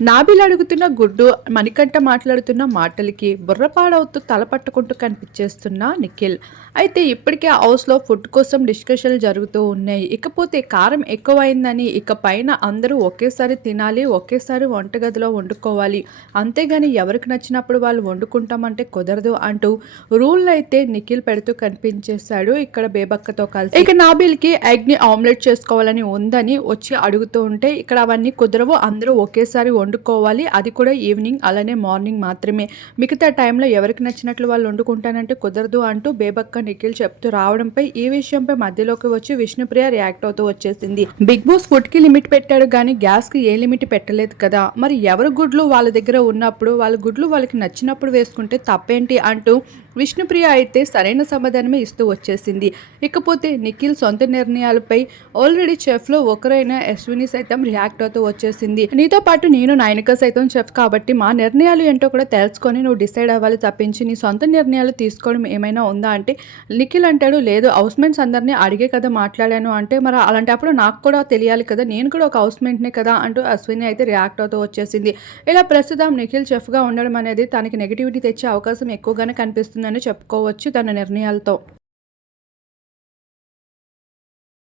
నాభిలు అడుగుతున్న గుడ్డు మణికంఠ మాట్లాడుతున్న మాటలకి బుర్రపాడవుతూ తలపట్టుకుంటూ కనిపించేస్తున్న నిఖిల్. అయితే ఇప్పటికే హౌస్లో ఫుడ్ కోసం డిస్కషన్లు జరుగుతూ ఉన్నాయి. ఇకపోతే కారం ఎక్కువైందని ఇక పైన అందరూ ఒకేసారి తినాలి ఒకేసారి వంటగదిలో వండుకోవాలి. అంతేగాని ఎవరికి నచ్చినప్పుడు వాళ్ళు వండుకుంటామంటే కుదరదు అంటూ రూల్ అయితే నిఖిల్ పెడుతూ కనిపించేశాడు. ఇక్కడ బేబక్కతో కలిసి ఇక నాబిల్కి ఎగ్ని ఆమ్లెట్ చేసుకోవాలని ఉందని వచ్చి అడుగుతూ ఉంటే ఇక్కడ అవన్నీ కుదరవు అందరూ ఒకేసారి వండుకోవాలి. అది కూడా ఈవినింగ్ అలానే మార్నింగ్ మాత్రమే. మిగతా టైంలో ఎవరికి నచ్చినట్లు వాళ్ళు వండుకుంటానంటే కుదరదు అంటూ బేబక్క నిఖిల్ చెప్తూ రావడంపై ఈ విషయంపై మధ్యలోకి వచ్చి విష్ణుప్రియ రియాక్ట్ అవుతూ వచ్చేసింది. బిగ్ బాస్ ఫుడ్కి లిమిట్ పెట్టాడు కానీ గ్యాస్కి ఏ లిమిట్ పెట్టలేదు కదా. మరి ఎవరు గుడ్లు వాళ్ళ దగ్గర ఉన్నప్పుడు వాళ్ళ గుడ్లు వాళ్ళకి నచ్చినప్పుడు వేసుకుంటే తప్పేంటి అంటూ విష్ణుప్రియ అయితే సరైన సమాధానమే ఇస్తూ వచ్చేసింది. ఇకపోతే నిఖిల్ సొంత నిర్ణయాలపై ఆల్రెడీ చెఫ్లో ఒకరైన అశ్విని సైతం రియాక్ట్ అవుతూ వచ్చేసింది. నీతో పాటు నేను నాయనక సైతం చెఫ్ కాబట్టి మా నిర్ణయాలు ఏంటో కూడా తెలుసుకొని నువ్వు డిసైడ్ అవ్వాలి తప్పించి నీ సొంత నిర్ణయాలు తీసుకోవడం ఏమైనా ఉందా అంటే నిఖిల్ అంటాడు లేదు హౌస్మెంట్స్ అందరినీ అడిగే కదా మాట్లాడాను అంటే మరి అలాంటప్పుడు నాకు కూడా తెలియాలి కదా నేను కూడా ఒక హౌస్మెంట్నే కదా అంటూ అశ్విని అయితే రియాక్ట్ అవుతూ వచ్చేసింది. ఇలా ప్రస్తుతం నిఖిల్ చెఫ్గా ఉండడం అనేది తనకి నెగిటివిటీ తెచ్చే అవకాశం ఎక్కువగానే కనిపిస్తుంది. కనిపిస్తుందని చెప్పుకోవచ్చు తన నిర్ణయాలతో.